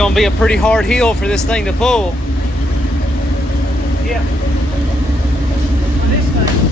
gonna be a pretty hard hill for this thing to pull. Yeah. This thing.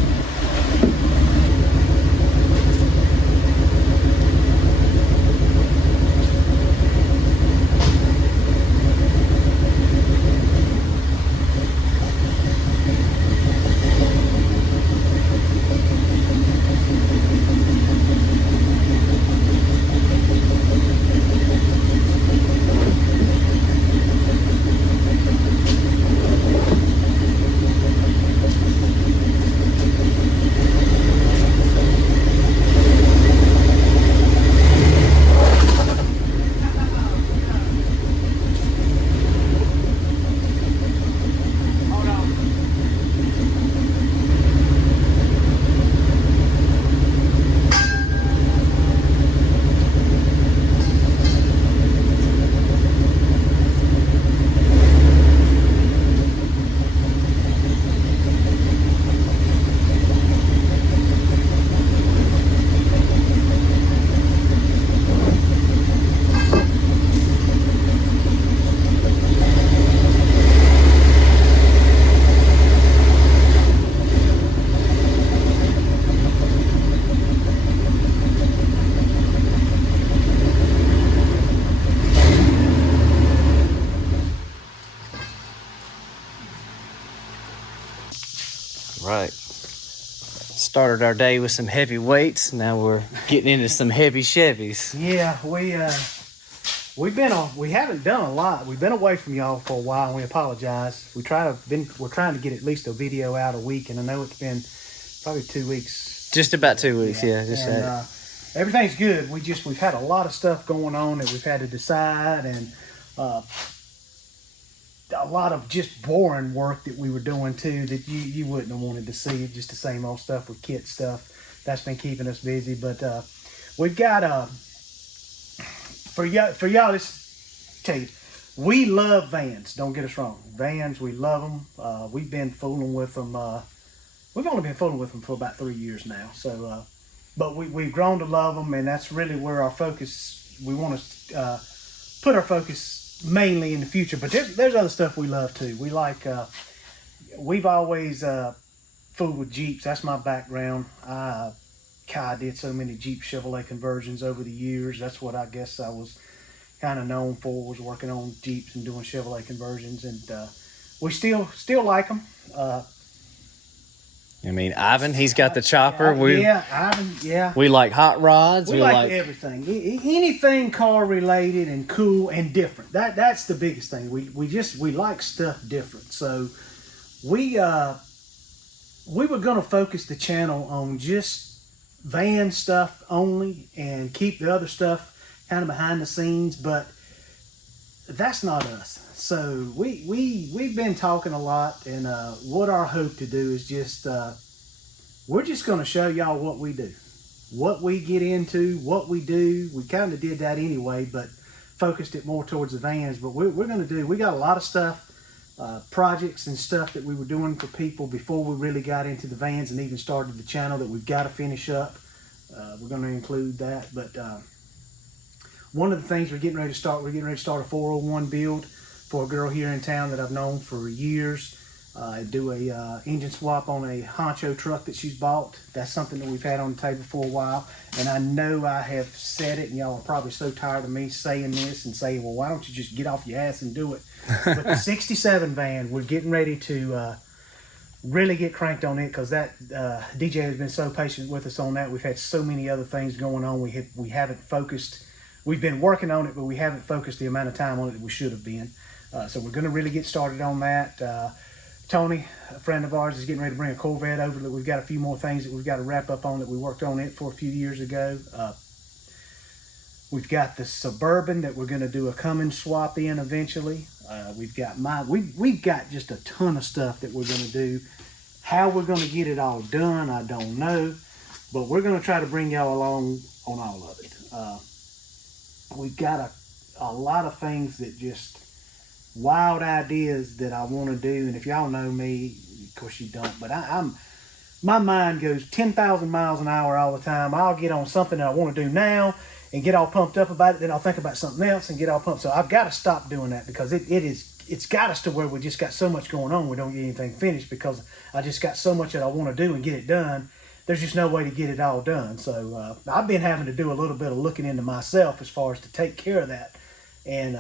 Right. Started our day with some heavy weights. Now we're getting into some heavy Chevys. Yeah, we haven't done a lot. We've been away from y'all for a while, and we apologize. We're trying to get at least a video out a week, and I know it's been probably 2 weeks. Just about 2 weeks, yeah. Everything's good. We've had a lot of stuff going on that we've had to decide, and a lot of just boring work that we were doing too that you wouldn't have wanted to see. It just the same old stuff with kit stuff that's been keeping us busy. But we've got for y'all, let's tell you, we love vans. Don't get us wrong, vans, we love them. We've been fooling with them. We've only been fooling with them for about 3 years now. So, but we've grown to love them, and that's really where our focus. We want to put our focus mainly in the future, but there's other stuff we love too. We like we've always fooled with Jeeps. That's my background. I did so many Jeep Chevrolet conversions over the years. That's what I guess I was kind of known for, was working on Jeeps and doing Chevrolet conversions, and we still like them. I mean, Ivan, he's got the chopper. Ivan, yeah. We like hot rods. We like everything. Anything car related and cool and different. That's the biggest thing. We like stuff different. So we were gonna focus the channel on just van stuff only and keep the other stuff kind of behind the scenes, but that's not us. So we've been talking a lot, and what our hope to do is just we're just going to show y'all what we do, what we get into, what we do. We kind of did that anyway, but focused it more towards the vans. But we're going to we got a lot of stuff, projects and stuff that we were doing for people before we really got into the vans and even started the channel that we've got to finish up. We're going to include that, but one of the things we're getting ready to start a 401 build for a girl here in town that I've known for years. Do a engine swap on a Honcho truck that she's bought. That's something that we've had on the table for a while. And I know I have said it, and y'all are probably so tired of me saying this and saying, well, why don't you just get off your ass and do it? But the 67 van, we're getting ready to really get cranked on it, because that DJ has been so patient with us on that. We've had so many other things going on. We haven't focused. We've been working on it, but we haven't focused the amount of time on it that we should have been. So we're going to really get started on that. Tony, a friend of ours, is getting ready to bring a Corvette over. That we've got a few more things that we've got to wrap up on that we worked on it for a few years ago. We've got the Suburban that we're going to do a Cummins swap in eventually. We've got just a ton of stuff that we're going to do. How we're going to get it all done, I don't know, but we're going to try to bring y'all along on all of it. We've got a lot of things that just wild ideas that I want to do, and if y'all know me, of course you don't, but my mind goes 10,000 miles an hour all the time. I'll get on something that I want to do now and get all pumped up about it. Then I'll think about something else and get all pumped. So I've got to stop doing that, because it's got us to where we just got so much going on. We don't get anything finished because I just got so much that I want to do and get it done. There's just no way to get it all done. So I've been having to do a little bit of looking into myself as far as to take care of that and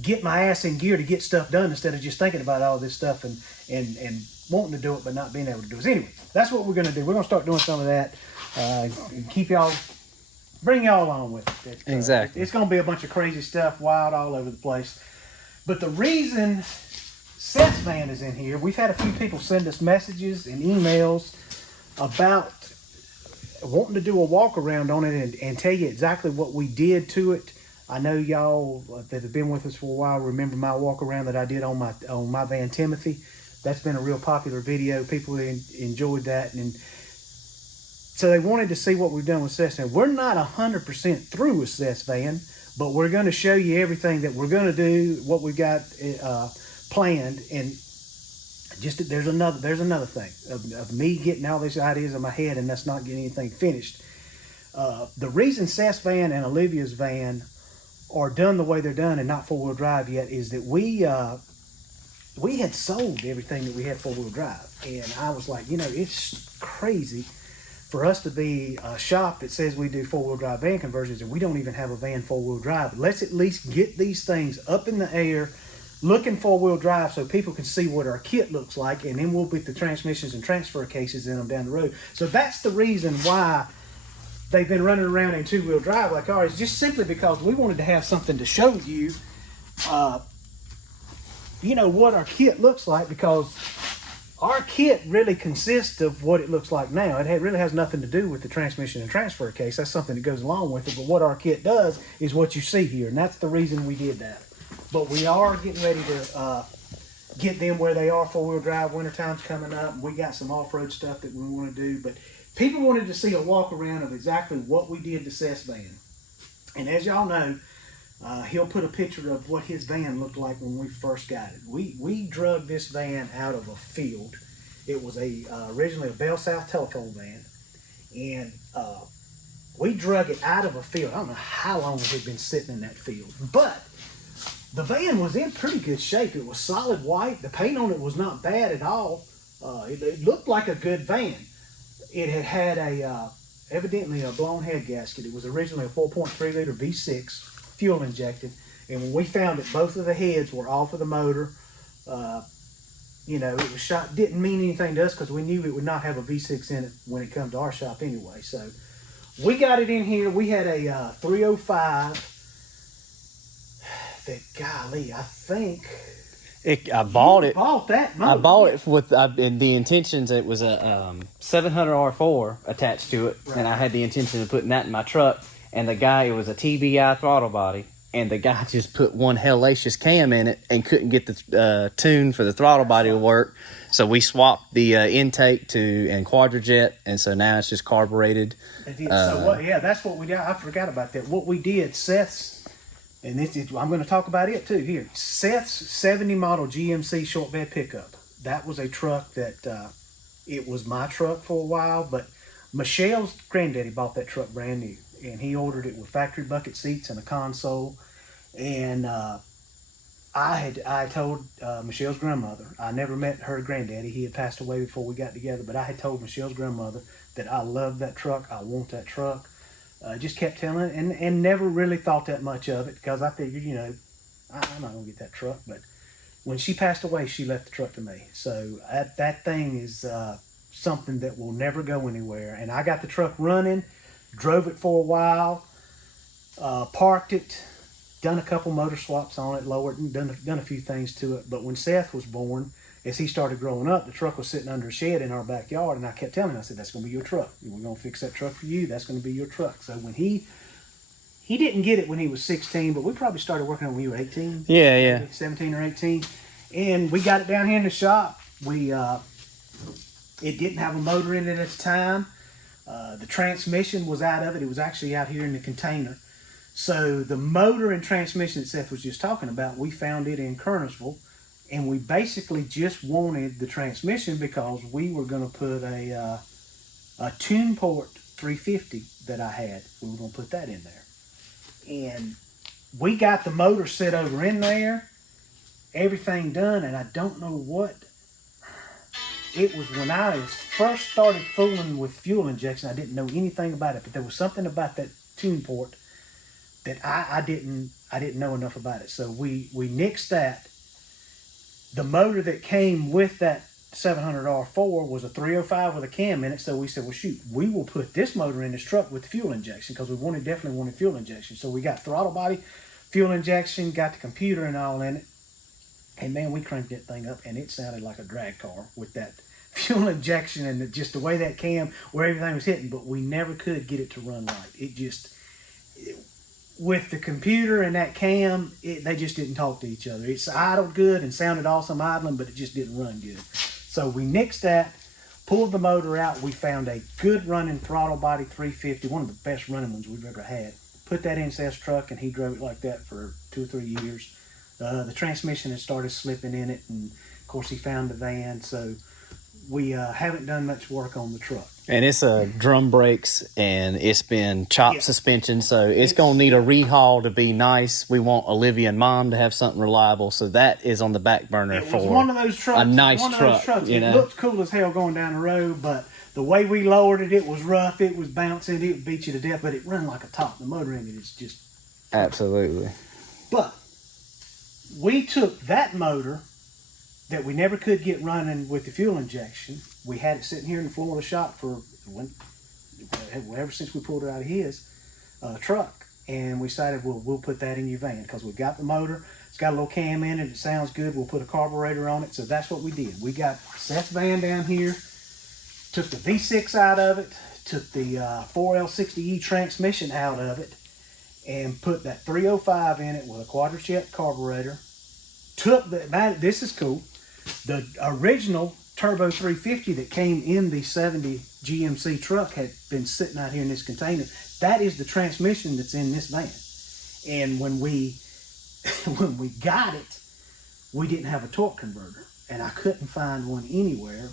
get my ass in gear to get stuff done, instead of just thinking about all this stuff and wanting to do it but not being able to do it. So anyway, that's what we're going to do. We're going to start doing some of that and keep y'all, bring y'all on with it. Exactly. It's going to be a bunch of crazy stuff, wild all over the place. But the reason Seth's van is in here, we've had a few people send us messages and emails about wanting to do a walk around on it and tell you exactly what we did to it. I know y'all that have been with us for a while remember my walk around that I did on my van Timothy. That's been a real popular video. People enjoyed that, and so they wanted to see what we've done with Seth's van. We're not 100% through with Seth's van, but we're going to show you everything that we're going to do, what we got planned, and just there's another thing of me getting all these ideas in my head and that's not getting anything finished. The reason Seth's van and Olivia's van are done the way they're done and not four-wheel drive yet is that we had sold everything that we had four-wheel drive, and I was like, it's crazy for us to be a shop that says we do four-wheel drive van conversions and we don't even have a van four-wheel drive. Let's at least get these things up in the air looking four-wheel drive so people can see what our kit looks like, and then we'll put the transmissions and transfer cases in them down the road. So that's the reason why they've been running around in two-wheel drive like ours, just simply because we wanted to have something to show you, what our kit looks like, because our kit really consists of what it looks like now. It really has nothing to do with the transmission and transfer case. That's something that goes along with it, but what our kit does is what you see here, and that's the reason we did that. But we are getting ready to get them where they are, four-wheel drive. Wintertime's coming up, and we got some off-road stuff that we want to do, but people wanted to see a walk around of exactly what we did to Seth's van. And as y'all know, he'll put a picture of what his van looked like when we first got it. We drug this van out of a field. It was originally a Bell South telephone van, and we drug it out of a field. I don't know how long it had been sitting in that field, but the van was in pretty good shape. It was solid white. The paint on it was not bad at all. It looked like a good van. It had evidently a blown head gasket. It was originally a 4.3 liter V6 fuel injected, and when we found that both of the heads were off of the motor, it was shot. Didn't mean anything to us because we knew it would not have a V6 in it when it come to our shop anyway. So we got it in here. We had a 305 that, golly, I think I bought it. Bought that motor. I bought it with in the intentions. It was a 700 R4 attached to it, right. And I had the intention of putting that in my truck. And the guy, it was a TBI throttle body, and the guy just put one hellacious cam in it and couldn't get the tune for the throttle body to work. So we swapped the intake and quadrajet, and so now it's just carbureted. That's what we did. I forgot about that. What we did, Seth's, and I'm going to talk about it too here. Seth's 70 model GMC short bed pickup. That was a truck that it was my truck for a while, but Michelle's granddaddy bought that truck brand new. And he ordered it with factory bucket seats and a console. And I told Michelle's grandmother, I never met her granddaddy. He had passed away before we got together. But I had told Michelle's grandmother that I love that truck. I want that truck. Just kept telling it and never really thought that much of it because I figured, I'm not going to get that truck. But when she passed away, she left the truck to me. So that thing is something that will never go anywhere. And I got the truck running. Drove it for a while, parked it, done a couple motor swaps on it, lowered and done a few things to it. But when Seth was born, as he started growing up, the truck was sitting under a shed in our backyard, and I kept telling him, I said, that's going to be your truck. We're going to fix that truck for you. That's going to be your truck. So when he didn't get it when he was 16, but we probably started working on it when we were 18. Yeah. 17 or 18. And we got it down here in the shop. It didn't have a motor in it at the time. The transmission was out of it. It was actually out here in the container. So the motor and transmission that Seth was just talking about, we found it in Kernersville. and we basically just wanted the transmission because we were going to put a tune port 350 that I had. We were going to put that in there. And we got the motor set over in there, everything done, and I don't know what. It was when I first started fooling with fuel injection. I didn't know anything about it, but there was something about that tune port that I didn't know enough about it. So we nixed that. The motor that came with that 700R4 was a 305 with a cam in it. So we said, well, shoot, we will put this motor in this truck with the fuel injection because we definitely wanted fuel injection. So we got throttle body, fuel injection, got the computer and all in it. And man, we cranked that thing up and it sounded like a drag car with that fuel injection and just the way that cam, where everything was hitting, but we never could get it to run right. With the computer and that cam, they just didn't talk to each other. It's idled good and sounded awesome idling, but it just didn't run good. So we nixed that, pulled the motor out. We found a good running throttle body 350, one of the best running ones we've ever had. Put that in Seth's truck and he drove it like that for 2 or 3 years. The transmission had started slipping in it, and of course he found the van. So we haven't done much work on the truck. And it's drum brakes, and it's been chopped suspension, so it's going to need a rehaul to be nice. We want Olivia and Mom to have something reliable, so that is on the back burner for one of those trucks, a nice truck. It looked cool as hell going down the road, but the way we lowered it, it was rough, it was bouncing, it would beat you to death, but it run like a top. The motor in it is just... Absolutely. But we took that motor that we never could get running with the fuel injection. We had it sitting here in the floor of the shop ever since we pulled it out of his truck. And we decided, well, we'll put that in your van because we got the motor. It's got a little cam in it. It sounds good. We'll put a carburetor on it. So that's what we did. We got Seth's van down here, took the V6 out of it, took the 4L60E transmission out of it, and put that 305 in it with a quadra-jet carburetor. This is cool, the original turbo 350 that came in the 70 GMC truck had been sitting out here in this container. That is the transmission that's in this van. And when we got it, we didn't have a torque converter, and I couldn't find one anywhere.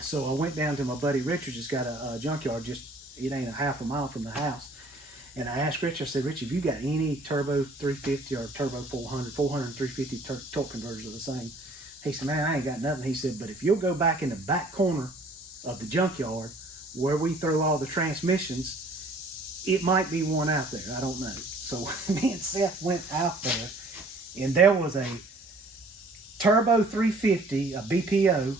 So I went down to my buddy Richard, just got a junkyard, it ain't a half a mile from the house. And I asked Rich, I said, Rich, have you got any turbo 350 or turbo 400 and 350 torque converters are the same? He said, man, I ain't got nothing. He said, but if you'll go back in the back corner of the junkyard where we throw all the transmissions, it might be one out there. I don't know. So me and Seth went out there, and there was a turbo 350, a BPO,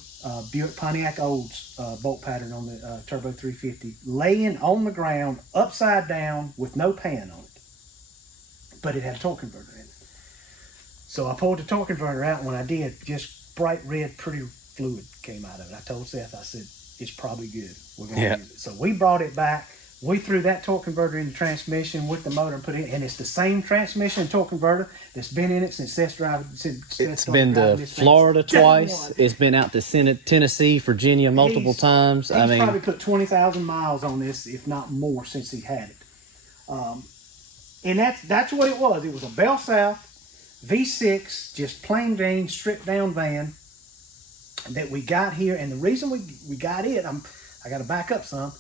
Buick Pontiac Olds bolt pattern on the turbo 350, laying on the ground upside down with no pan on it, but it had a torque converter in it. So I pulled the torque converter out, and when I did, just bright red pretty fluid came out of it. I told Seth, I said, it's probably good, we're gonna use it. So we brought it back, we threw that torque converter in the transmission with the motor and put it in, and it's the same transmission and torque converter that's been in it since Seth's driving. It's been to Florida twice. It's been out to Tennessee, Virginia multiple times. He's probably put 20,000 miles on this, if not more, since he had it. And that's what it was. It was a Bell South V6, just plain Jane, stripped down van that we got here. And the reason we got it, I got to back up some.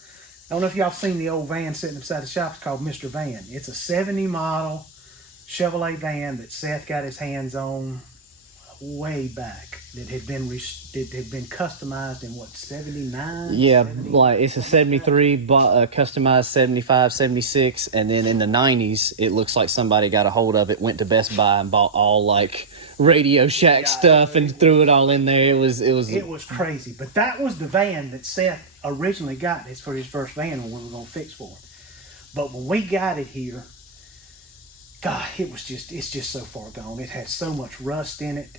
I don't know if y'all seen the old van sitting beside the shop. It's called Mr. Van. It's a 70 model Chevrolet van that Seth got his hands on way back. That had been customized in what, 79? Yeah, like it's a 73, customized 75, 76, and then in the 90s, it looks like somebody got a hold of it, went to Best Buy and bought all like Radio Shack stuff and threw it all in there. It was crazy. But that was the van that Seth originally got for his first van when we were going to fix for him. But when we got it here, God, it's just so far gone. It had so much rust in it.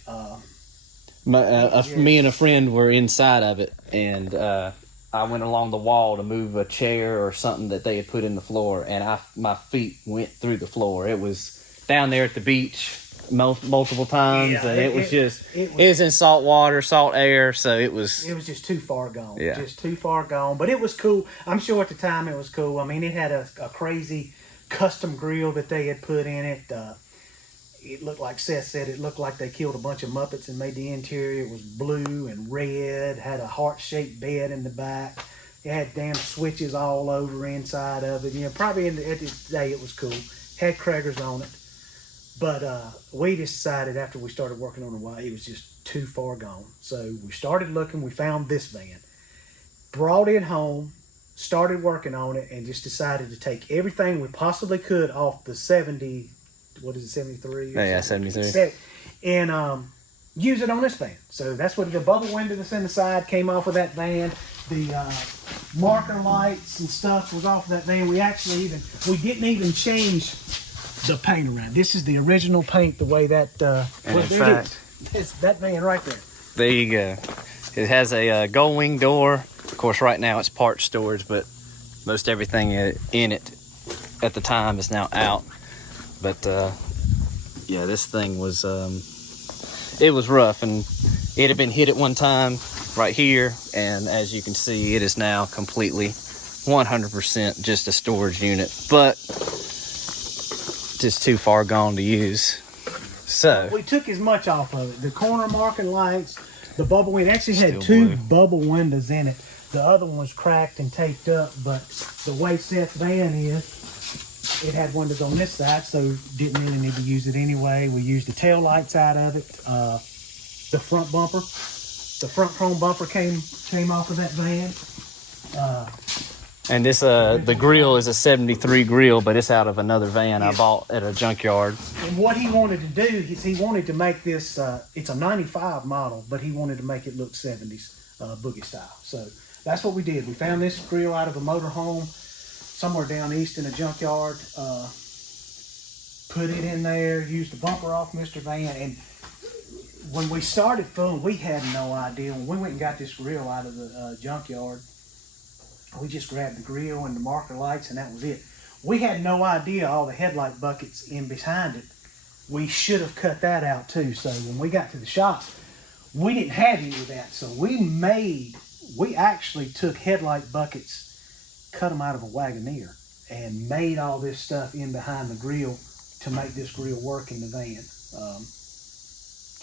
Me and a friend were inside of it, and I went along the wall to move a chair or something that they had put in the floor, and my feet went through the floor. It was down there at the beach multiple times, and it was in salt water, salt air, so it was just too far gone. Yeah. Just too far gone. But it was cool. I'm sure at the time it was cool. I mean, it had a crazy custom grill that they had put in it. it looked like Seth said, it looked like they killed a bunch of Muppets and made the interior. It was blue and red, had a heart-shaped bed in the back. It had damn switches all over inside of it. You know, probably at the day it was cool. Had Krager's on it. But we decided after we started working on it, it was just too far gone. So we started looking. We found this van. Brought it home. Started working on it. And just decided to take everything we possibly could off the 70... What is it, 73? Yeah, 73. And use it on this van. So that's what the bubble window that's in the side came off of that van. The marker lights and stuff was off of that van. We didn't even change the paint around. This is the original paint, the way that and in fact, it's that van right there. There you go. It has a gold wing door. Of course, right now it's part storage, but most everything in it at the time is now out. But yeah, this thing was it was rough, and it had been hit at one time right here, and as you can see, it is now completely 100% just a storage unit, but just too far gone to use. So we took as much off of it. The corner marking lights, the bubble window. It actually had Still two blue. bubble windows in it. The other one was cracked and taped up, but the way Seth's van is, it had windows on this side, so didn't really need to use it anyway. We used the tail lights out of it. The front bumper, the front chrome bumper came off of that van. and this the grill is a 73 grill, but it's out of another van I bought at a junkyard. And what he wanted to do is he wanted to make this, it's a 95 model, but he wanted to make it look 70s boogie style. So that's what we did. We found this grill out of a motor home somewhere down east in a junkyard, put it in there, used the bumper off Mr. Van, and when we started filming, we had no idea. When we went and got this grill out of the junkyard, we just grabbed the grill and the marker lights, and that was it. We had no idea all the headlight buckets in behind it. We should have cut that out too. So when we got to the shop, we didn't have any of that. So we actually took headlight buckets, cut them out of a Wagoneer, and made all this stuff in behind the grill to make this grill work in the van.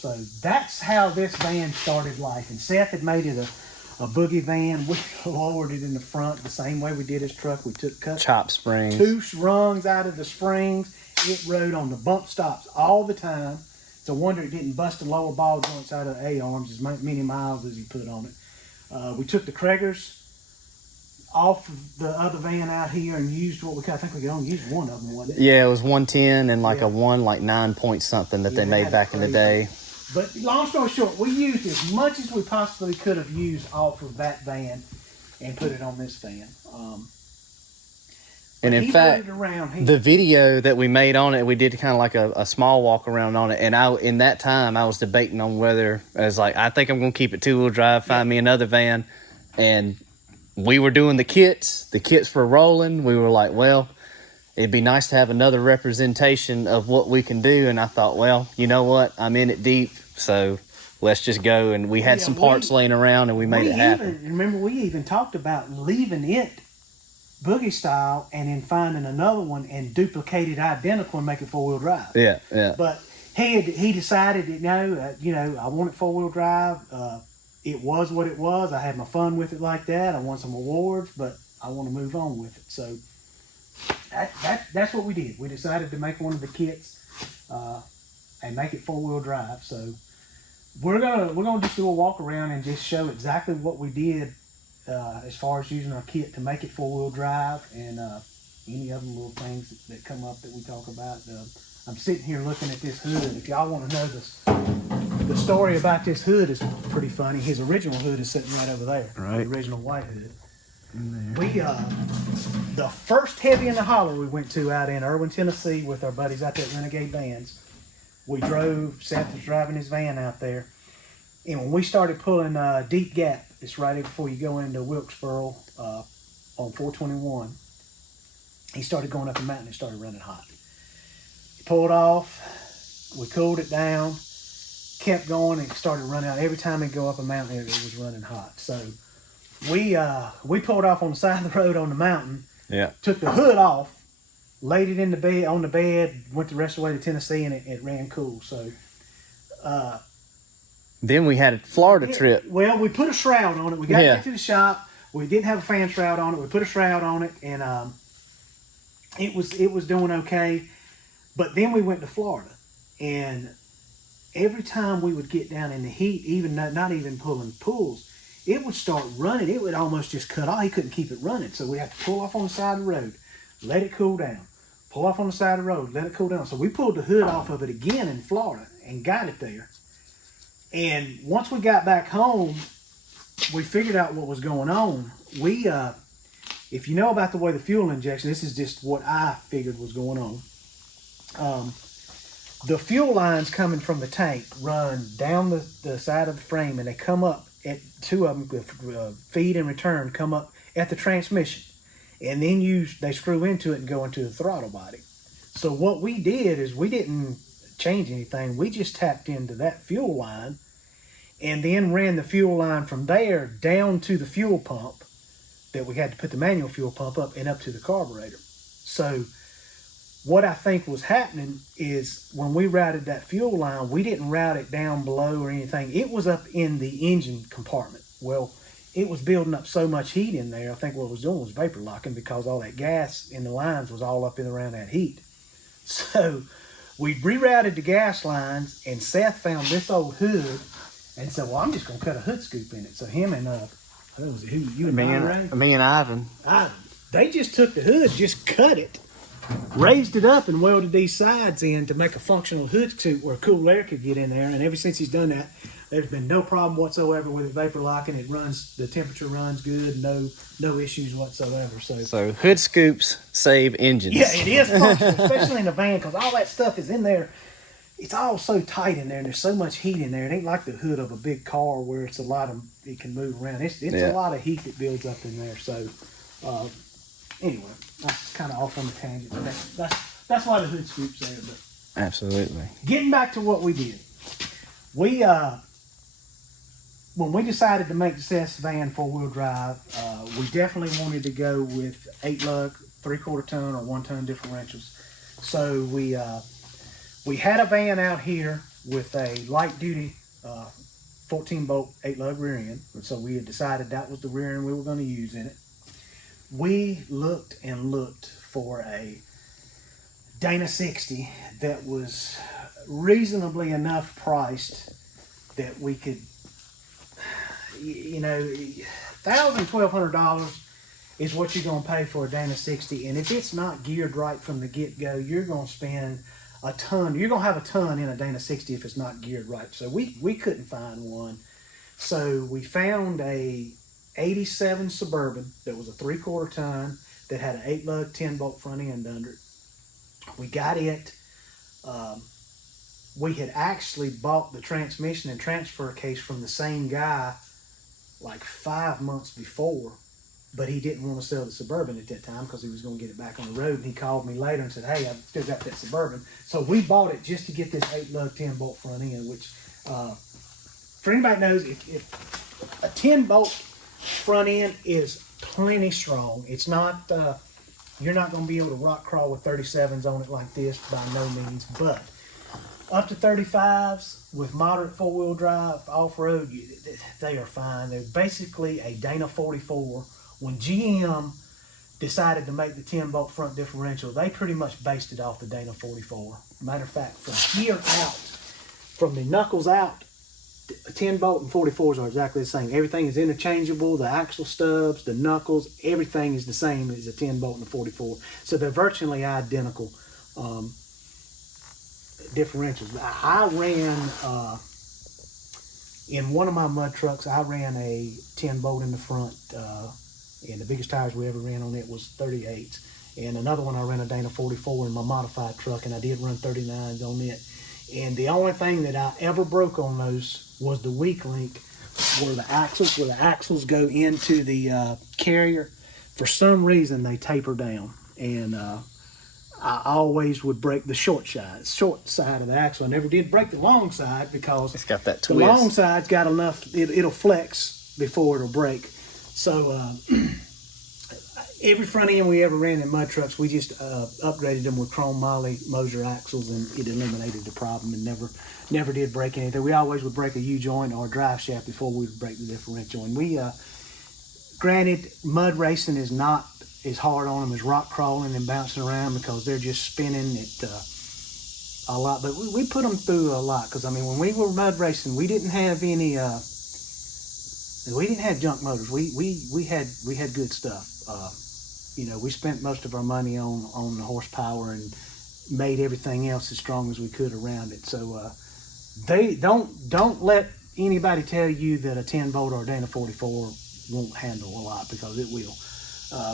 So that's how this van started life. And Seth had made it a boogie van. We lowered it in the front the same way we did his truck. We took Chop springs. two rungs out of the springs. It rode on the bump stops all the time. It's a wonder it didn't bust the lower ball joints out of the A-arms as many miles as he put on it. We took the Kragers off the other van out here and used what we could. I think we could only use one of them, wasn't it? Yeah, it was 110 and like a 9 point something that they made back in the day. But long story short, we used as much as we possibly could have used off of that van and put it on this van. And in fact, the video that we made on it, we did kind of like a small walk around on it. And in that time, I was debating on whether, I was like, I think I'm going to keep it 2-wheel drive, find me another van. And we were doing the kits for rolling. We were like, well, it'd be nice to have another representation of what we can do. And I thought, well, you know what? I'm in it deep, so let's just go. And we had some parts laying around, and we made it happen. Remember, we even talked about leaving it boogie style and then finding another one and duplicate it identical and make it 4-wheel drive. Yeah. But he decided, I want it 4-wheel drive. It was what it was. I had my fun with it like that. I won some awards, but I want to move on with it. So that's what we did. We decided to make one of the kits and make it 4-wheel drive. So we're gonna just do a walk around and just show exactly what we did as far as using our kit to make it 4-wheel drive, and any other little things that come up that we talk about. I'm sitting here looking at this hood. If y'all want to know the story about this hood is pretty funny. His original hood is sitting right over there. Right. The original white hood. We the first Heavy in the Holler we went to out in Irwin, Tennessee with our buddies out there at Renegade Vans. We drove, Seth was driving his van out there. And when we started pulling Deep Gap, it's right before you go into Wilkesboro on 421, he started going up the mountain and started running hot. He pulled off, we cooled it down, kept going, and it started running out. Every time he'd go up a mountain, it was running hot. So we pulled off on the side of the road on the mountain, Yeah. took the hood off, laid it in the bed, on the bed, went the rest of the way to Tennessee, and it ran cool. So then we had a Florida trip. Well, we put a shroud on it. We got it to the shop. We didn't have a fan shroud on it. We put a shroud on it, and it was doing okay. But then we went to Florida, and every time we would get down in the heat, even not even pulling pulls, it would start running. It would almost just cut off. He couldn't keep it running, so we had to pull off on the side of the road, let it cool down. Pull off on the side of the road, let it cool down. So we pulled the hood off of it again in Florida and got it there. And once we got back home, we figured out what was going on. We, if you know about the way the fuel injection, this is just what I figured was going on. The fuel lines coming from the tank run down the side of the frame, and they come up at two of them, feed and return, come up at the transmission. And then they screw into it and go into the throttle body. So what we did is we didn't change anything. We just tapped into that fuel line and then ran the fuel line from there down to the fuel pump that we had to put the manual fuel pump up and up to the carburetor. So what I think was happening is when we routed that fuel line, we didn't route it down below or anything. It was up in the engine compartment. Well, it was building up so much heat in there. I think what it was doing was vapor locking because all that gas in the lines was all up and around that heat. So we rerouted the gas lines, and Seth found this old hood and said, well, I'm just going to cut a hood scoop in it. So him and, was it who, you and Me and Ivan. They just took the hood, just cut it, raised it up, and welded these sides in to make a functional hood scoop where cool air could get in there. And ever since he's done that, there's been no problem whatsoever with it vapor locking. It runs, the temperature runs good, no issues whatsoever. So hood scoops save engines. Yeah, it is functional, especially in a van, because all that stuff is in there. It's all so tight in there, and there's so much heat in there. It ain't like the hood of a big car where it's it can move around. It's a lot of heat that builds up in there. So anyway, that's kind of off on the tangent. But that's why the hood scoop's there. But absolutely. Getting back to what we did, when we decided to make the Seth's van 4-wheel drive, we definitely wanted to go with 8-lug, 3/4 ton or 1 ton differentials. So we had a van out here with a light duty 14-bolt 8-lug rear end. So we had decided that was the rear end we were going to use in it. We looked and looked for a Dana 60 that was reasonably enough priced that we could, $1,000, $1,200 is what you're going to pay for a Dana 60. And if it's not geared right from the get-go, you're going to spend a ton. You're going to have a ton in a Dana 60 if it's not geared right. So we couldn't find one. So we found a 87 Suburban that was a 3/4 ton that had an 8-lug 10-bolt front end under it. We got it. We had actually bought the transmission and transfer case from the same guy like 5 months before, but he didn't want to sell the Suburban at that time because he was going to get it back on the road. And he called me later and said, hey, I've still got that Suburban. So we bought it just to get this 8-lug 10-bolt front end, which for anybody that knows, if a 10-bolt front end is plenty strong. It's not, you're not going to be able to rock crawl with 37s on it like this by no means, but up to 35s with moderate 4-wheel drive off-road, they are fine. They're basically a Dana 44. When GM decided to make the 10-bolt front differential, they pretty much based it off the Dana 44. Matter of fact, from here out, from the knuckles out, 10-bolt and 44s are exactly the same. Everything is interchangeable. The axle stubs, the knuckles, everything is the same as a 10-bolt and a 44. So they're virtually identical differentials. I ran, in one of my mud trucks, I ran a 10-bolt in the front, and the biggest tires we ever ran on it was 38s. And another one, I ran a Dana 44 in my modified truck, and I did run 39s on it. And the only thing that I ever broke on those was the weak link where the axles go into the carrier. For some reason, they taper down. And I always would break the short side of the axle. I never did break the long side because it's got that twist. The long side's got enough, it'll flex before it'll break. So, every front end we ever ran in mud trucks, we just upgraded them with chrome moly Moser axles, and it eliminated the problem and never did break anything. We always would break a U-joint or a drive shaft before we would break the differential. And we, granted, mud racing is not as hard on them as rock crawling and bouncing around because they're just spinning it a lot. But we put them through a lot because, I mean, when we were mud racing, we didn't have any, we didn't have junk motors. We had good stuff. You know, we spent most of our money on the horsepower and made everything else as strong as we could around it. So they don't let anybody tell you that a 10 bolt or a Dana 44 won't handle a lot, because it will.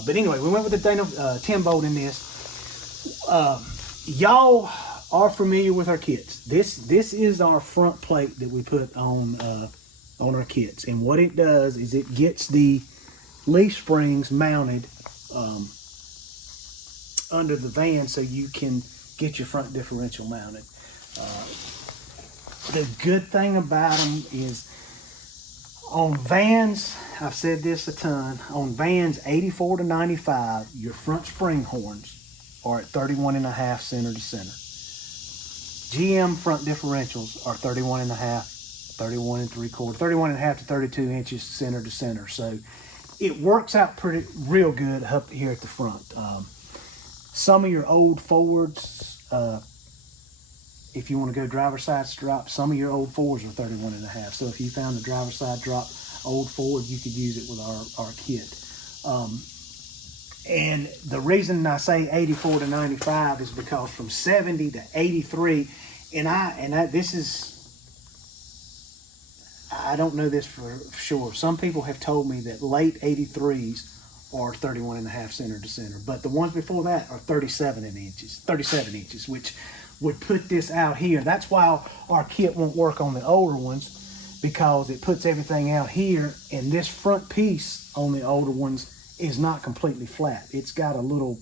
But anyway, we went with the Dana 10 bolt in this. Y'all are familiar with our kits. This is our front plate that we put on our kits, and what it does is it gets the leaf springs mounted under the van so you can get your front differential mounted. The good thing about them is on vans, I've said this a ton, on vans 84 to 95, your front spring horns are at 31.5 center to center. GM front differentials are 31.5, 31.75 to 32 inches center to center. So it works out real good up here at the front. Some of your old Fords, if you want to go driver side drop, some of your old Fords are 31.5. So if you found a driver side drop old Ford, you could use it with our kit. And the reason I say 84 to 95 is because from 70 to 83, I don't know this for sure. Some people have told me that late 83s are 31.5 center to center, but the ones before that are 37 inches, which would put this out here. That's why our kit won't work on the older ones, because it puts everything out here, and this front piece on the older ones is not completely flat. It's got a little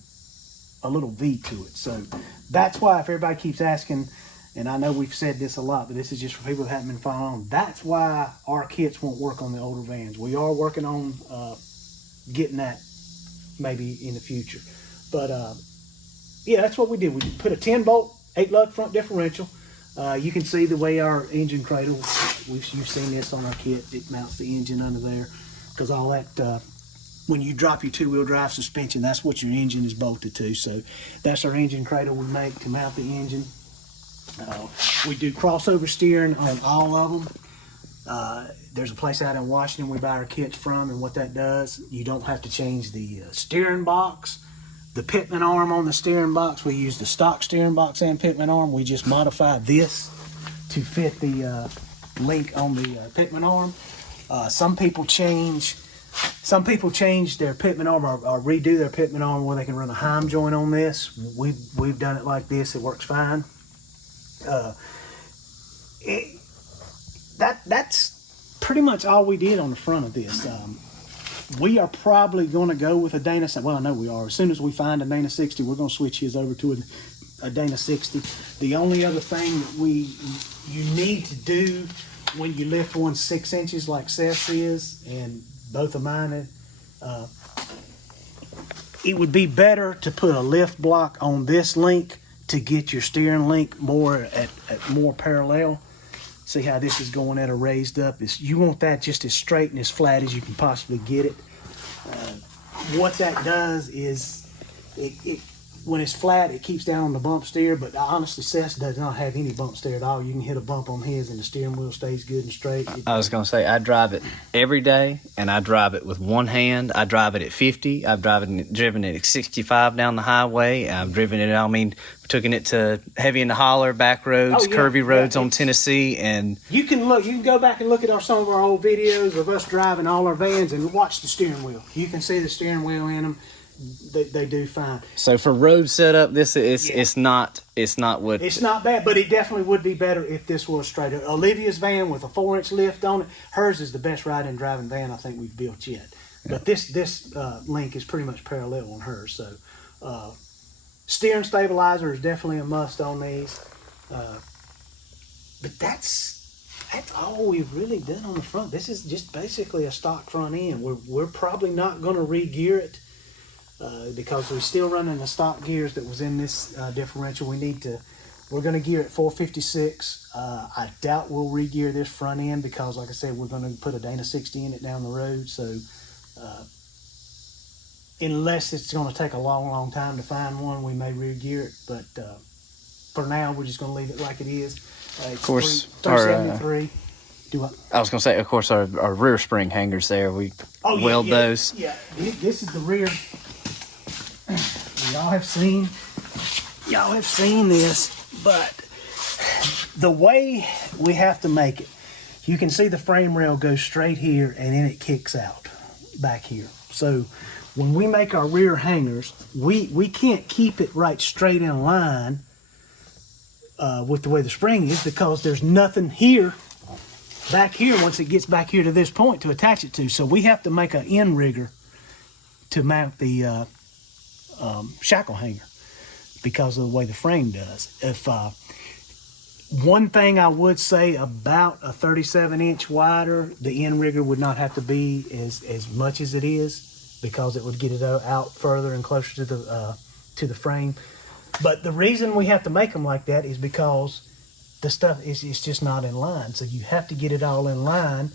V to it. So that's why, if everybody keeps asking, and I know we've said this a lot, but this is just for people that haven't been following, that's why our kits won't work on the older vans. We are working on getting that maybe in the future. But yeah, that's what we did. We put a 10 bolt 8-lug front differential. You can see the way our engine cradle, you've seen this on our kit, it mounts the engine under there, because all that, when you drop your two-wheel drive suspension, that's what your engine is bolted to. So that's our engine cradle we make to mount the engine. We do crossover steering on all of them. There's a place out in Washington we buy our kits from, and what that does, you don't have to change the steering box. The pitman arm on the steering box, we use the stock steering box and pitman arm. We just modify this to fit the link on the pitman arm. Some people change their pitman arm or redo their pitman arm where they can run a Heim joint on this. We've done it like this. It works fine. That's pretty much all we did on the front of this. We are probably going to go with a Dana. Well, I know we are. As soon as we find a Dana 60, we're going to switch his over to a Dana 60. The only other thing that you need to do when you lift one 6 inches like Seth's is, and both of mine, it would be better to put a lift block on this link to get your steering link more at more parallel. See how this is going at a raised up? You want that just as straight and as flat as you can possibly get it. What that does is, it when it's flat, it keeps down on the bump steer, but honestly, Seth does not have any bump steer at all. You can hit a bump on his and the steering wheel stays good and straight. I was going to say, I drive it every day, and I drive it with one hand. I drive it at 50. I've driven it at 65 down the highway. I've driven it, taking it to heavy in the holler, back roads, curvy roads on Tennessee. And you can go back and look at some of our old videos of us driving all our vans and watch the steering wheel. You can see the steering wheel in them. They do fine. So for road setup, it's not what it's not bad, but it definitely would be better if this was straight up. Olivia's van with a 4-inch lift on it, hers is the best riding driving van I think we've built yet. But this link is pretty much parallel on hers. So steering stabilizer is definitely a must on these. But that's all we've really done on the front. This is just basically a stock front end. We're probably not going to re-gear it. because we're still running the stock gears that was in this differential. We're going to gear at 456. I doubt we'll re-gear this front end because, like I said, we're going to put a Dana 60 in it down the road. So unless it's going to take a long time to find one, we may re-gear it. But for now, we're just going to leave it like it is. Of course, 373. I was going to say, of course, our rear spring hangers there, we weld those. Yeah, this is the rear. Y'all have seen this, but the way we have to make it, you can see the frame rail goes straight here and then it kicks out back here. So when we make our rear hangers, we can't keep it right straight in line with the way the spring is because there's nothing here back here once it gets back here to this point to attach it to. So we have to make an end rigger to mount the shackle hanger because of the way the frame does. If one thing I would say about a 37-inch wider, the end rigger would not have to be as much as it is because it would get it out further and closer to the frame. But the reason we have to make them like that is because the stuff is just not in line. So you have to get it all in line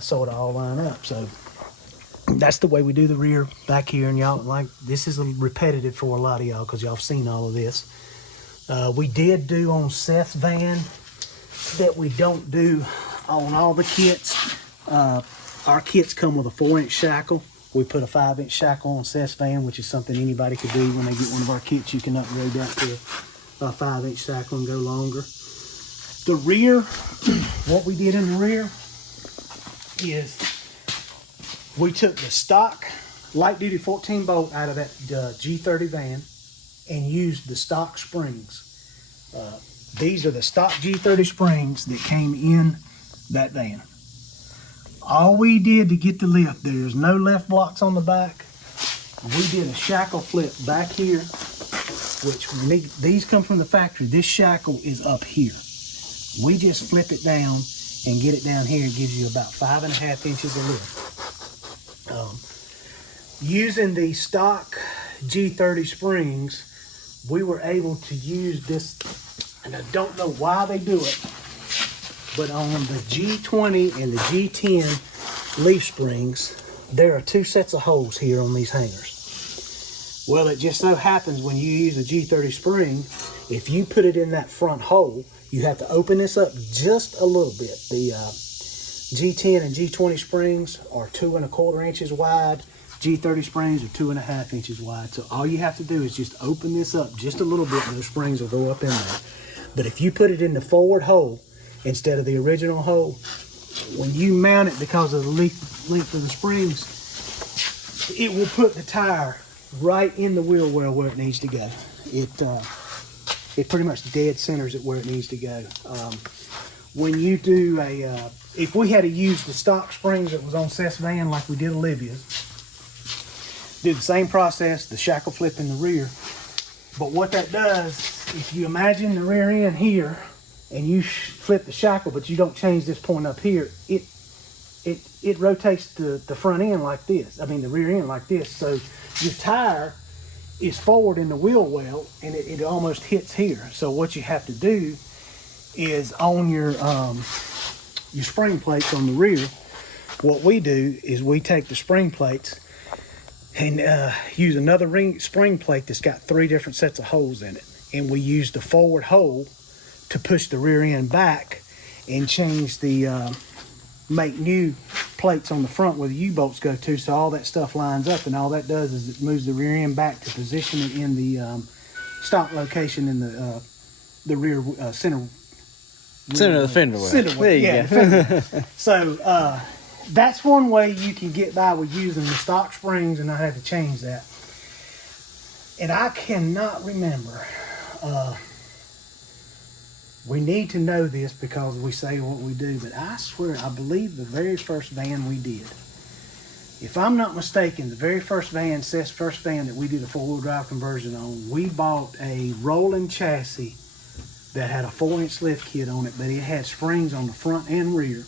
so it all line up. So that's the way we do the rear back here. And y'all, like, this is repetitive for a lot of y'all because y'all have seen all of this. We did do on Seth's van that we don't do on all the kits. Our kits come with a 4-inch shackle. We put a 5-inch shackle on Seth's van, which is something anybody could do when they get one of our kits. You can upgrade that to a 5-inch shackle and go longer. The rear, what we did in the rear is we took the stock light duty 14 bolt out of that G30 van and used the stock springs. These are the stock G30 springs that came in that van. All we did to get the lift, there's no left blocks on the back. We did a shackle flip back here, which these come from the factory. This shackle is up here. We just flip it down and get it down here. It gives you about 5.5 inches of lift. Using the stock G30 springs, we were able to use this, and I don't know why they do it, but on the G20 and the G10 leaf springs, there are 2 sets of holes here on these hangers. Well, it just so happens when you use a G30 spring, if you put it in that front hole, you have to open this up just a little bit. The G10 and G20 springs are 2 1/4 inches wide. G30 springs are 2.5 inches wide. So all you have to do is just open this up just a little bit and the springs will go up in there. But if you put it in the forward hole instead of the original hole, when you mount it because of the length of the springs, it will put the tire right in the wheel well where it needs to go. It pretty much dead centers it where it needs to go. When you do if we had to use the stock springs that was on Seth's van like we did Olivia's, do the same process, the shackle flip in the rear. But what that does, if you imagine the rear end here and you flip the shackle, but you don't change this point up here, it rotates the front end like this. I mean, the rear end like this. So your tire is forward in the wheel well and it almost hits here. So what you have to do is on your spring plates on the rear, what we do is we take the spring plates and use another spring plate that's got 3 different sets of holes in it. And we use the forward hole to push the rear end back and change the, make new plates on the front where the U-bolts go to, so all that stuff lines up, and all that does is it moves the rear end back to position it in the stock location in the rear center of the fender well. There you go. So that's one way you can get by with using the stock springs and not have to change that. And I cannot remember. We need to know this because we say what we do, but I swear, I believe the very first van we did, if I'm not mistaken, the very first van, Seth's first van that we did a 4-wheel drive conversion on, we bought a rolling chassis that had a 4-inch lift kit on it, but it had springs on the front and rear.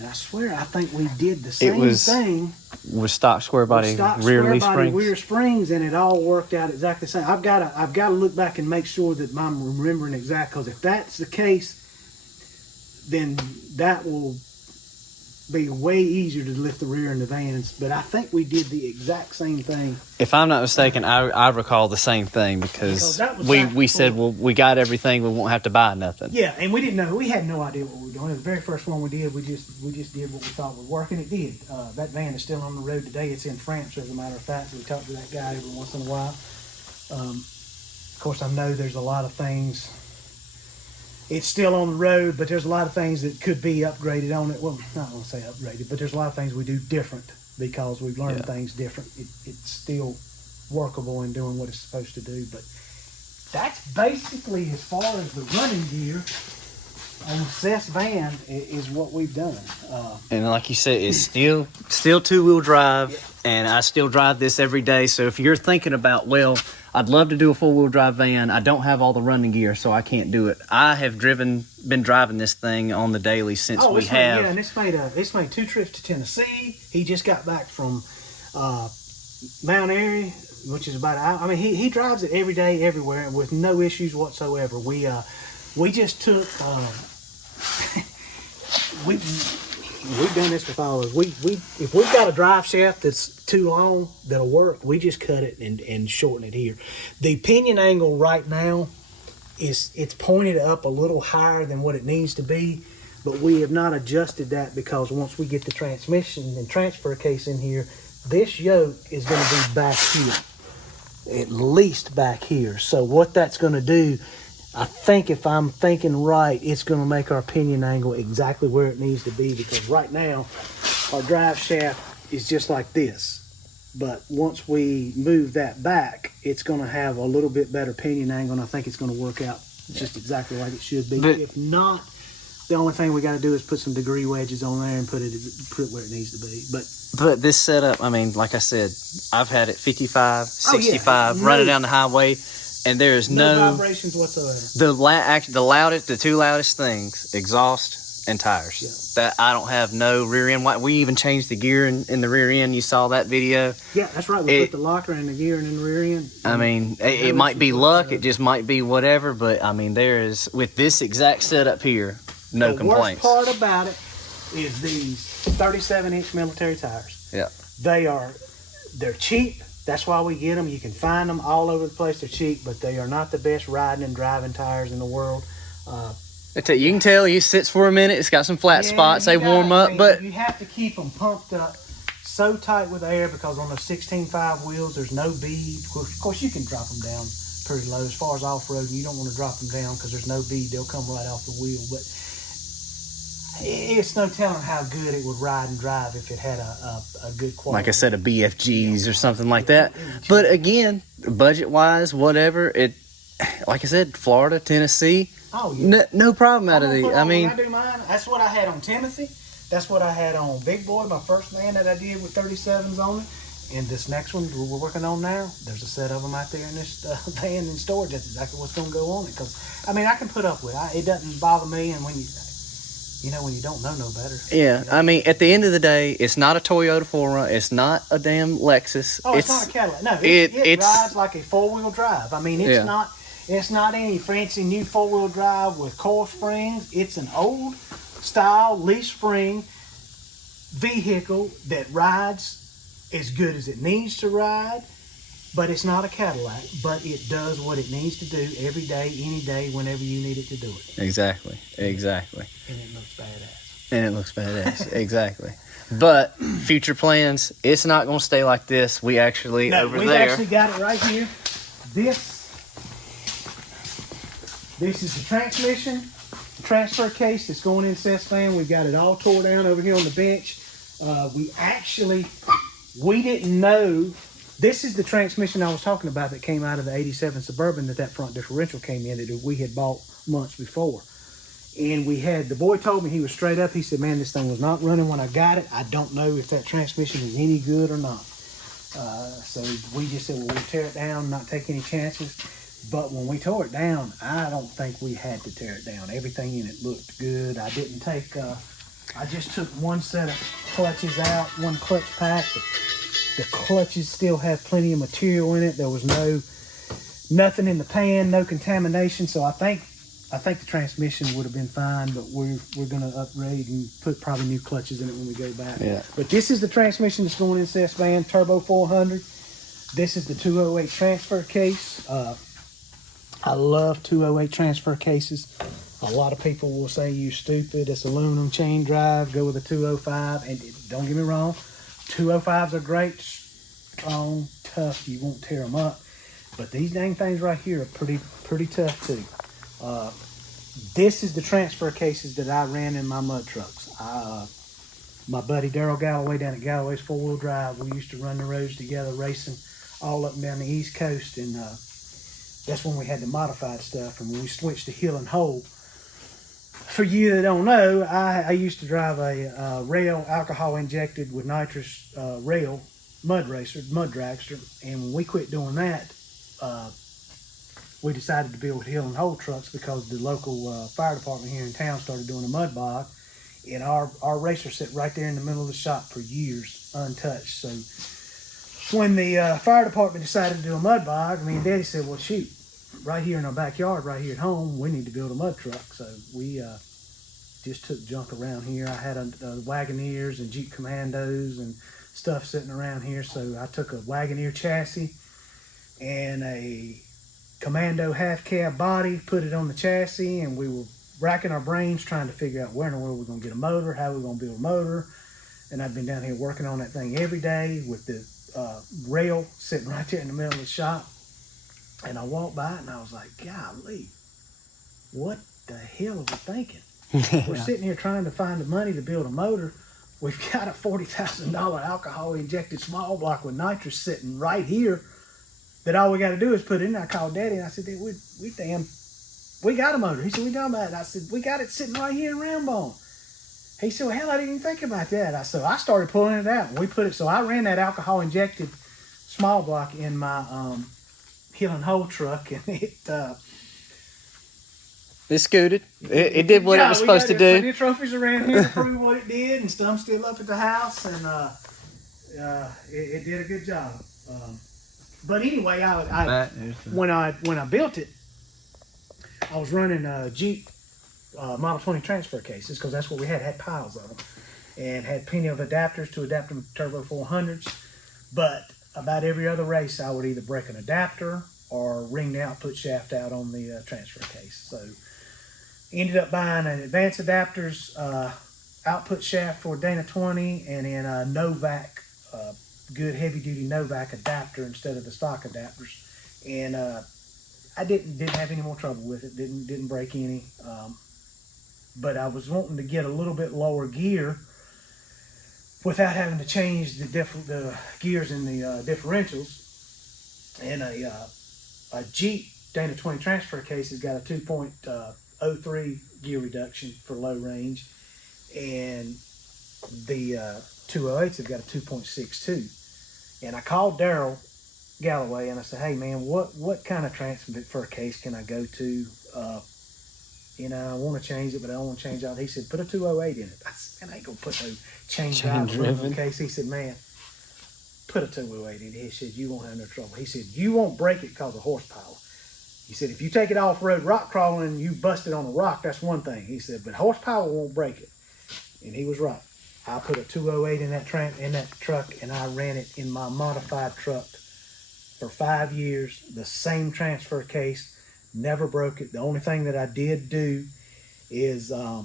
And I swear, I think we did the same thing with stock square body rear springs, and it all worked out exactly the same. I've got to look back and make sure that I'm remembering exactly, because if that's the case, then that will be way easier to lift the rear in the vans. But I think we did the exact same thing. If I'm not mistaken, I recall the same thing because we said, well, we got everything, we won't have to buy nothing. Yeah, and we didn't know. We had no idea what we were doing. The very first one we did, we just did what we thought would work, and it did. That van is still on the road today. It's in France, as a matter of fact. We talk to that guy every once in a while. Of course, I know there's a lot of things. It's still on the road, but there's a lot of things that could be upgraded on it. Well, I don't want to say upgraded, but there's a lot of things we do different because we've learned things different. It's still workable in doing what it's supposed to do. But that's basically, as far as the running gear on the Seth's van, is what we've done. And like you said, it's still two-wheel drive, and I still drive this every day. So if you're thinking about, well, I'd love to do a four-wheel drive van, I don't have all the running gear, so I can't do it. I have been driving this thing on the daily since we have. Yeah, and it's made 2 trips to Tennessee. He just got back from Mount Airy, which is about an hour. I mean, he drives it every day, everywhere, with no issues whatsoever. We just took we've done this with all of us. If we've got a drive shaft that's too long that'll work, we just cut it and shorten it here. The pinion angle right now it's pointed up a little higher than what it needs to be, but we have not adjusted that because once we get the transmission and transfer case in here, this yoke is going to be back here, at least back here. So what that's going to do, I think, if I'm thinking right, it's going to make our pinion angle exactly where it needs to be, because right now our drive shaft is just like this. But once we move that back, it's going to have a little bit better pinion angle, and I think it's going to work out just exactly like it should be. But if not, the only thing we got to do is put some degree wedges on there and put it where it needs to be. But this setup, I mean, like I said, I've had it 55, 65, running down the highway, and there is no vibrations whatsoever. The two loudest things: exhaust and tires. Yeah. That I don't have no rear end. We even changed the gear in the rear end. You saw that video. Yeah, that's right. We put the locker and the gear in the rear end. I mean, it might be luck. It just might be whatever. But I mean, there is, with this exact setup here, no complaints. The worst part about it is these 37-inch military tires. Yeah. They're cheap. That's why we get them. You can find them all over the place. They're cheap, but they are not the best riding and driving tires in the world. You can tell it sits for a minute. It's got some flat spots. They warm up, but you have to keep them pumped up so tight with air, because on the 16.5 wheels, there's no bead. Of course, you can drop them down pretty low. As far as off-road, you don't want to drop them down because there's no bead. They'll come right off the wheel. But it's no telling how good it would ride and drive if it had a good quality. Like I said, a BFGs or something like that. But again, budget-wise, whatever, like I said, Florida, Tennessee, no problem out of the. I mean, when I do mine, that's what I had on Timothy. That's what I had on Big Boy, my first van that I did with 37s on it. And this next one we're working on now, there's a set of them out there in this van in storage. That's exactly what's going to go on it. Because, I mean, I can put up with it. It doesn't bother me. And when you don't know no better. Yeah, I mean, at the end of the day, it's not a Toyota 4Runner. It's not a damn Lexus. Oh, it's not a Cadillac. No, it rides like a 4-wheel drive. I mean, it's not. It's not any fancy new 4-wheel drive with coil springs. It's an old style leaf spring vehicle that rides as good as it needs to ride, but it's not a Cadillac. But it does what it needs to do every day, any day, whenever you need it to do it. Exactly. And it looks badass. Exactly. But future plans, it's not going to stay like this. We actually, we've actually got it right here. This is the transmission, transfer case that's going in Seth's van. We've got it all tore down over here on the bench. We didn't know. This is the transmission I was talking about that came out of the 87 Suburban that front differential came in that we had bought months before. And the boy told me, he was straight up. He said, man, this thing was not running when I got it. I don't know if that transmission is any good or not. So we just said, well, we'll tear it down, not take any chances. But when we tore it down, I don't think we had to tear it down. Everything in it looked good. I didn't take I just took one set of clutches out, one clutch pack. The clutches still have plenty of material in it. There was nothing in the pan, no contamination. So I think the transmission would have been fine, but we're gonna upgrade and put probably new clutches in it when we go back. Yeah. But this is the transmission that's going in this S-Van, Turbo 400. This is the 208 transfer case. I love 208 transfer cases. A lot of people will say you're stupid. It's aluminum chain drive. Go with a 205. And don't get me wrong, 205s are great, strong, tough. You won't tear them up. But these dang things right here are pretty tough too. This is the transfer cases that I ran in my mud trucks. My buddy Daryl Galloway down at Galloway's 4-Wheel Drive, we used to run the roads together racing all up and down the East Coast, and that's when we had the modified stuff. And when we switched to Hill and Hole, for you that don't know, I used to drive a rail alcohol injected with nitrous rail mud dragster, and when we quit doing that, we decided to build Hill and Hole trucks because the local fire department here in town started doing a mud bog, and our racer sat right there in the middle of the shop for years untouched. So when the fire department decided to do a mud bog, me and Daddy said, well, shoot, right here in our backyard, right here at home, we need to build a mud truck. So we just took junk around here. I had Wagoneers and Jeep Commandos and stuff sitting around here. So I took a Wagoneer chassis and a Commando half cab body, put it on the chassis, and we were racking our brains trying to figure out where in the world we're going to get a motor, how we're going to build a motor. And I've been down here working on that thing every day with the rail sitting right there in the middle of the shop. And I walked by it and I was like, golly, what the hell are we thinking? We're sitting here trying to find the money to build a motor. We've got a $40,000 alcohol injected small block with nitrous sitting right here that all we got to do is put it in. I called Daddy and I said, we got a motor. He said, we talking about it? I said, we got it sitting right here in Rambone. He said, well, hell, I didn't even think about that. I started pulling it out. We put it, so I ran that alcohol injected small block in my Hill and Hole truck, and it scooted. It did what it was supposed to do. Plenty of trophies around here to prove what it did, and stuff's still up at the house, and it did a good job. But anyway, when I built it, I was running Jeep Model 20 transfer cases because that's what we had piles of them, and had plenty of adapters to adapt them to Turbo 400s. But about every other race, I would either break an adapter or ring the output shaft out on the transfer case. So ended up buying an advanced adapters output shaft for Dana 20, and then a Novak, good heavy duty Novak adapter instead of the stock adapters. And I didn't have any more trouble with it. Didn't break any. But I was wanting to get a little bit lower gear without having to change the gears in the differentials. And a Jeep Dana 20 transfer case has got a 2.03 gear reduction for low range, and the 208s have got a 2.62. And I called Daryl Galloway and I said, hey man, what kind of transfer case can I go to? I want to change it, but I don't want to change out. He said, put a 208 in it. I said, man, I ain't going to put no chain drive case. He said, man, put a 208 in it. He said, you won't have no trouble. He said, you won't break it because of horsepower. He said, if you take it off-road rock crawling and you bust it on a rock, that's one thing. He said, but horsepower won't break it. And he was right. I put a 208 in that truck, and I ran it in my modified truck for 5 years. The same transfer case. Never broke it. The only thing that I did do is I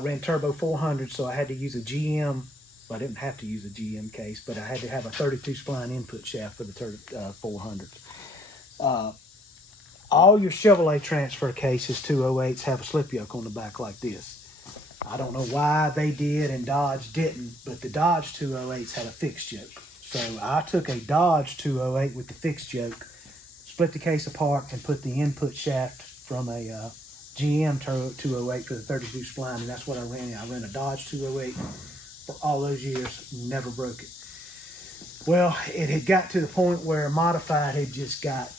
ran Turbo 400, so I had to use a GM. Well, I didn't have to use a GM case, but I had to have a 32 spline input shaft for the 400. All your Chevrolet transfer cases, 208s, have a slip yoke on the back like this. I don't know why they did and Dodge didn't, but the Dodge 208s had a fixed yoke. So I took a Dodge 208 with the fixed yoke, split the case apart, and put the input shaft from a GM 208 for the 32 spline, and that's what I ran. I ran a Dodge 208 for all those years, never broke it. Well, it had got to the point where modified had just got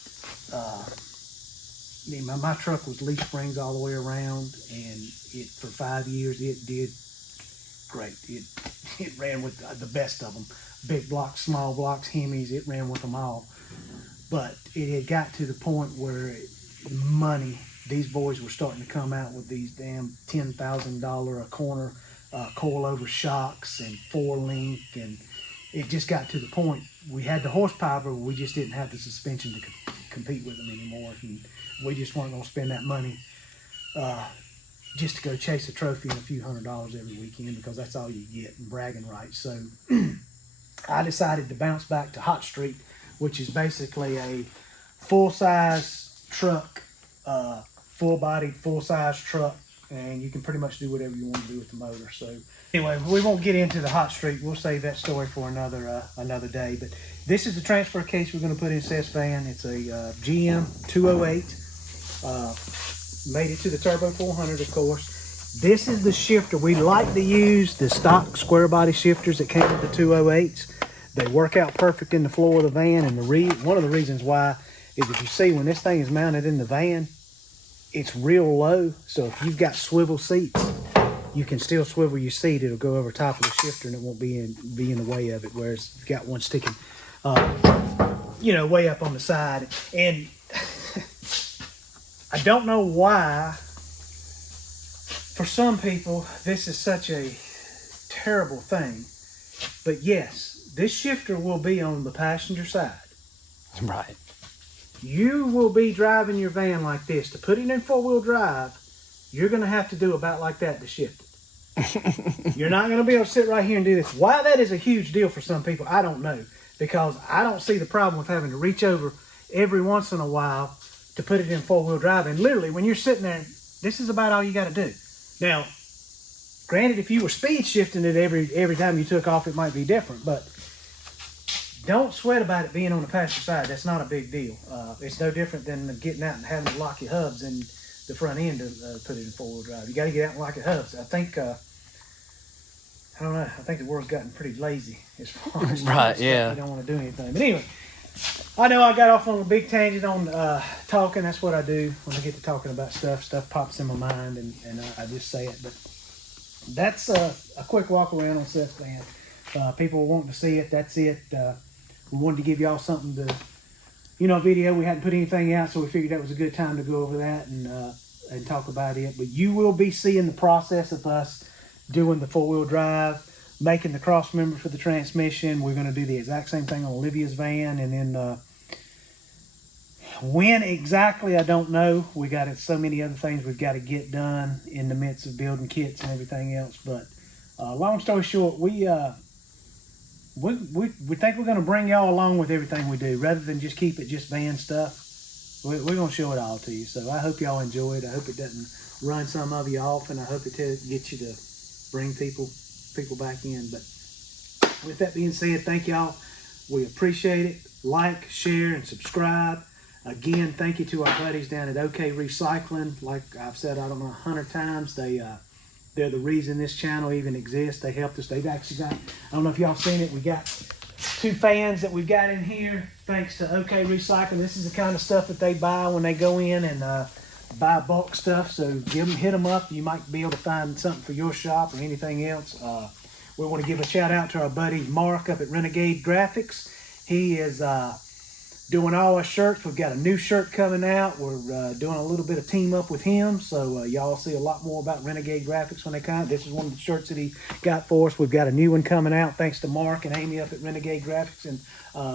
my truck was leaf springs all the way around, and it for 5 years it did great. It ran with the best of them, big blocks, small blocks, Hemis. It ran with them all. But it had got to the point where money, these boys were starting to come out with these damn $10,000 a corner coilover shocks and 4-link, and it just got to the point we had the horsepower, but we just didn't have the suspension to compete with them anymore, and we just weren't going to spend that money just to go chase a trophy and a few $100s every weekend, because that's all you get in bragging rights. So I decided to bounce back to Hot Street, which is basically a full-size truck, full-bodied, full-size truck, and you can pretty much do whatever you want to do with the motor. So anyway, we won't get into the Hot Street. We'll save that story for another day. But this is the transfer case we're going to put in Seth's van. It's a GM 208. Made it to the Turbo 400, of course. This is the shifter. We like to use the stock square body shifters that came with the 208s. They work out perfect in the floor of the van, and one of the reasons why is, if you see, when this thing is mounted in the van, it's real low. So if you've got swivel seats, you can still swivel your seat. It'll go over top of the shifter, and it won't be in the way of it. Whereas you've got one sticking, way up on the side. And I don't know why, for some people, this is such a terrible thing. But yes, this shifter will be on the passenger side. Right. You will be driving your van like this. To put it in four-wheel drive, you're going to have to do about like that to shift it. You're not going to be able to sit right here and do this. Why that is a huge deal for some people, I don't know. Because I don't see the problem with having to reach over every once in a while to put it in four-wheel drive. And literally, when you're sitting there, this is about all you got to do. Now, granted, if you were speed shifting it every time you took off, it might be different. But don't sweat about it being on the passenger side. That's not a big deal. It's no different than getting out and having to lock your hubs in the front end to put it in four-wheel drive. You got to get out and lock your hubs. I think, I don't know. I think the world's gotten pretty lazy as far as right. Yeah. You don't want to do anything. But anyway, I know I got off on a big tangent on talking. That's what I do when I get to talking about stuff. Stuff pops in my mind, and I just say it. But that's a quick walk around on Seth's van. People were wanting to see it. That's it. We wanted to give y'all something to, video. We hadn't put anything out, so we figured that was a good time to go over that and talk about it. But you will be seeing the process of us doing the four-wheel drive, making the cross member for the transmission. We're going to do the exact same thing on Olivia's van, and then when exactly, I don't know. We got so many other things we've got to get done in the midst of building kits and everything else. But long story short, we think we're going to bring y'all along with everything we do, rather than just keep it just van stuff. We're going to show it all to you. So I hope y'all enjoy it. I hope it doesn't run some of you off, and I hope it gets you to bring people back in. But with that being said, thank y'all. We appreciate it. Like, share, and subscribe. Again, thank you to our buddies down at OK Recycling. Like I've said, I don't know, 100 times, they're the reason this channel even exists. They helped us. They've actually got, I don't know if y'all seen it, we got 2 fans that we've got in here thanks to OK Recycling. This is the kind of stuff that they buy when they go in and buy bulk stuff. So hit them up. You might be able to find something for your shop or anything else. We want to give a shout out to our buddy Mark up at Renegade Graphics. He is doing all our shirts. We've got a new shirt coming out. We're doing a little bit of team up with him, so y'all see a lot more about Renegade Graphics when they come. This is one of the shirts that he got for us. We've got a new one coming out thanks to Mark and Amy up at Renegade Graphics in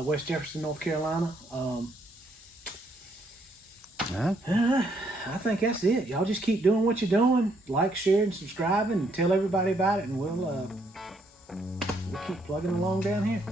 West Jefferson, North Carolina. I think that's it. Y'all just keep doing what you're doing. Like, share, and subscribing, and tell everybody about it, and we'll keep plugging along down here.